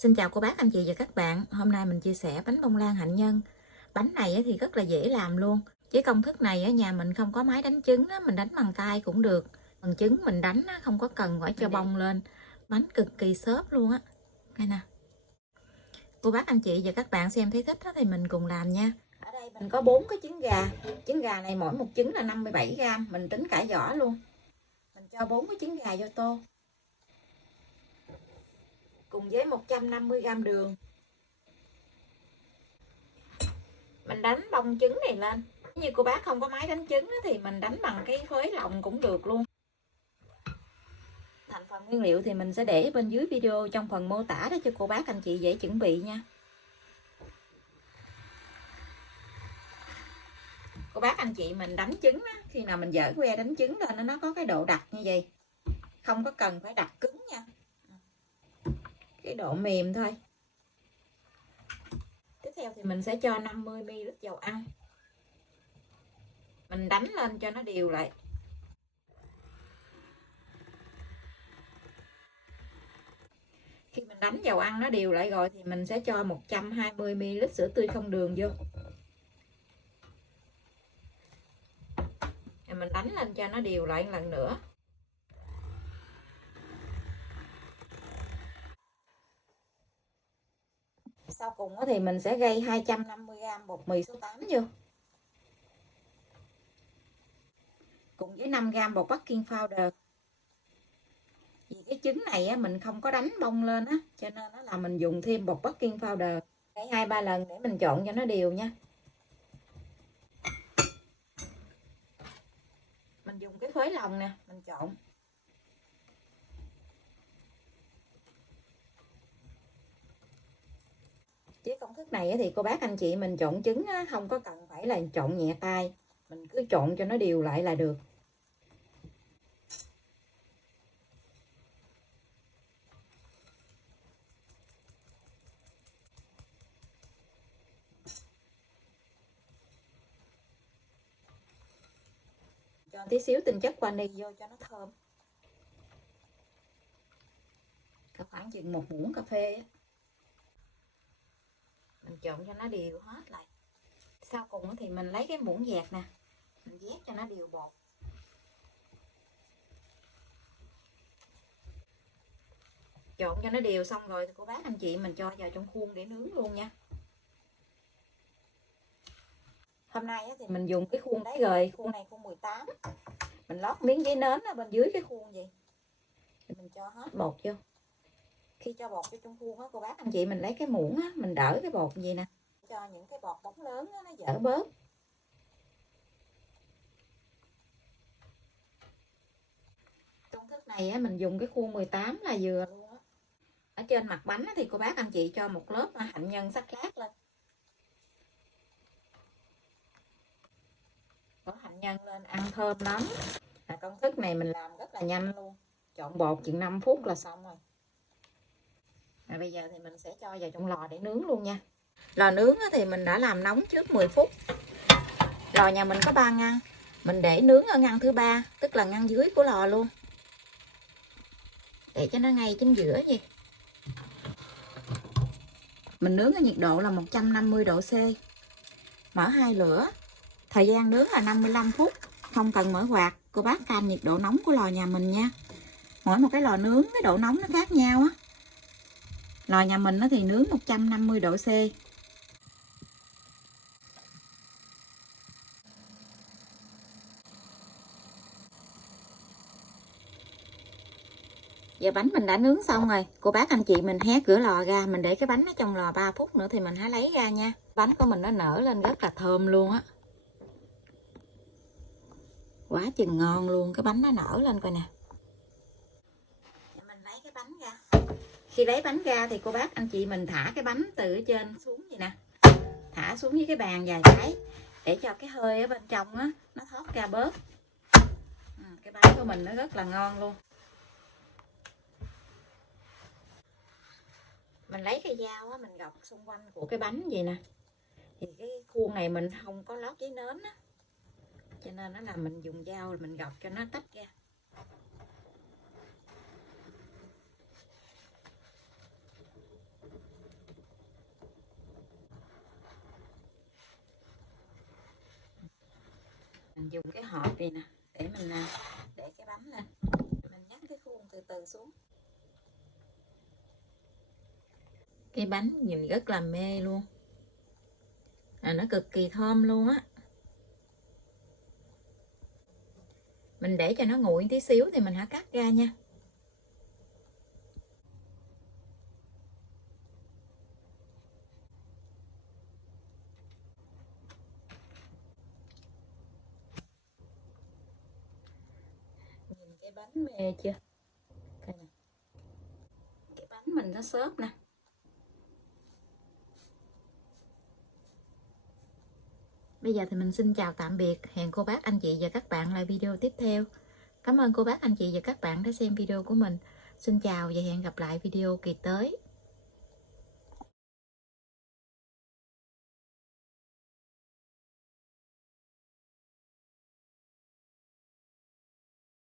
Xin chào cô bác, anh chị và các bạn. Hôm nay mình chia sẻ bánh bông lan hạnh nhân. Bánh này thì rất là dễ làm luôn. Chỉ công thức này ở nhà mình không có máy đánh trứng, mình đánh bằng tay cũng được. Bằng trứng mình đánh không có cần phải cho bông lên. Bánh cực kỳ xốp luôn á. Đây nè. Cô bác, anh chị và các bạn xem thấy thích thì mình cùng làm nha. Ở đây mình có 4 cái trứng gà. Trứng gà này mỗi một trứng là 57g. Mình tính cả vỏ luôn. Mình cho 4 cái trứng gà vô tô. Cùng với 150g đường. Mình đánh bông trứng này lên. Như cô bác không có máy đánh trứng thì mình đánh bằng cái phới lòng cũng được luôn. Thành phần nguyên liệu thì mình sẽ để bên dưới video trong phần mô tả để cho cô bác anh chị dễ chuẩn bị nha. Cô bác anh chị mình đánh trứng á, khi nào mình dở que đánh trứng lên nó có cái độ đặc như vậy, không có cần phải đặc cứng nha, cái độ mềm thôi. Tiếp theo thì mình sẽ cho 50ml dầu ăn, mình đánh lên cho nó đều lại. Khi mình đánh dầu ăn nó đều lại rồi thì mình sẽ cho 120ml sữa tươi không đường vô. Mình đánh lên cho nó đều lại lần nữa. Sau cùng thì mình sẽ gây 250g bột mì số 8 vô. Cùng với 5g bột baking powder. Vì cái trứng này mình không có đánh bông lên cho nên là mình dùng thêm bột baking powder. Để 2-3 lần để mình trộn cho nó đều nha. Mình dùng cái phới lòng nè, mình trộn. Với công thức này thì cô bác anh chị mình trộn trứng không có cần phải là trộn nhẹ tay, mình cứ trộn cho nó đều lại là được. Cho tí xíu tinh chất vani vô cho nó thơm. Có khoảng chừng 1 muỗng cà phê. Mình trộn cho nó đều hết lại. Sau cùng thì mình lấy cái muỗng dẹt nè, mình vét cho nó đều bột. Trộn cho nó đều xong rồi thì cô bác anh chị mình cho vào trong khuôn để nướng luôn nha. Hôm nay thì mình dùng cái khuôn đáy gời, khuôn này khuôn 18. Mình lót miếng giấy nến ở bên dưới cái khuôn gì. Thì mình cho hết bột vô. Khi cho bột vô trong khuôn cô bác anh chị mình lấy cái muỗng mình đỡ cái bột gì nè, cho những cái bọt bóng lớn nó dở bớt. Công thức này mình dùng cái khuôn 18 là vừa luôn á. Ở trên mặt bánh thì cô bác anh chị cho một lớp hạnh nhân sắc lát lên. Có hạnh nhân lên ăn thơm lắm. Công thức này mình làm rất là nhanh luôn, trộn bột chừng 5 phút là xong rồi. Bây giờ thì mình sẽ cho vào trong lò để nướng luôn nha. Lò nướng thì mình đã làm nóng trước 10 phút. Lò nhà mình có 3 ngăn, mình để nướng ở ngăn thứ 3, tức là ngăn dưới của lò luôn, để cho nó ngay chính giữa gì. Mình nướng ở nhiệt độ là 150 độ C. Mở 2 lửa. Thời gian nướng là 55 phút, không cần mở quạt. Cô bác canh nhiệt độ nóng của lò nhà mình nha. Mỗi một cái lò nướng cái độ nóng nó khác nhau á. Lò nhà mình thì nướng 150 độ C. Giờ bánh mình đã nướng xong rồi, cô bác anh chị mình hé cửa lò ra, mình để cái bánh ở trong lò 3 phút nữa thì mình hãy lấy ra nha. Bánh của mình nó nở lên rất là thơm luôn á. Quá chừng ngon luôn, cái bánh nó nở lên coi nè. Mình lấy cái bánh ra. Khi lấy bánh ra thì cô bác anh chị mình thả cái bánh từ ở trên xuống vậy nè. Thả xuống với cái bàn vài cái để cho cái hơi ở bên trong nó thoát ra bớt. Cái bánh của mình nó rất là ngon luôn. Mình lấy cái dao mình gọt xung quanh của cái bánh vậy nè. Thì cái khuôn này mình không có lót giấy nến cho nên nó là mình dùng dao mình gọt cho nó tách ra. Mình dùng cái hộp này nè để mình để cái bánh lên, mình nhắc cái khuôn từ từ xuống. Cái bánh nhìn rất là mê luôn, nó cực kỳ thơm luôn á. Mình để cho nó nguội tí xíu thì mình hãy cắt ra nha. Nhìn cái bánh mê chưa? Đây nè. Cái bánh mình nó xốp nè. Bây giờ thì mình xin chào tạm biệt. Hẹn cô bác, anh chị và các bạn lại video tiếp theo. Cảm ơn cô bác, anh chị và các bạn đã xem video của mình. Xin chào và hẹn gặp lại video kỳ tới.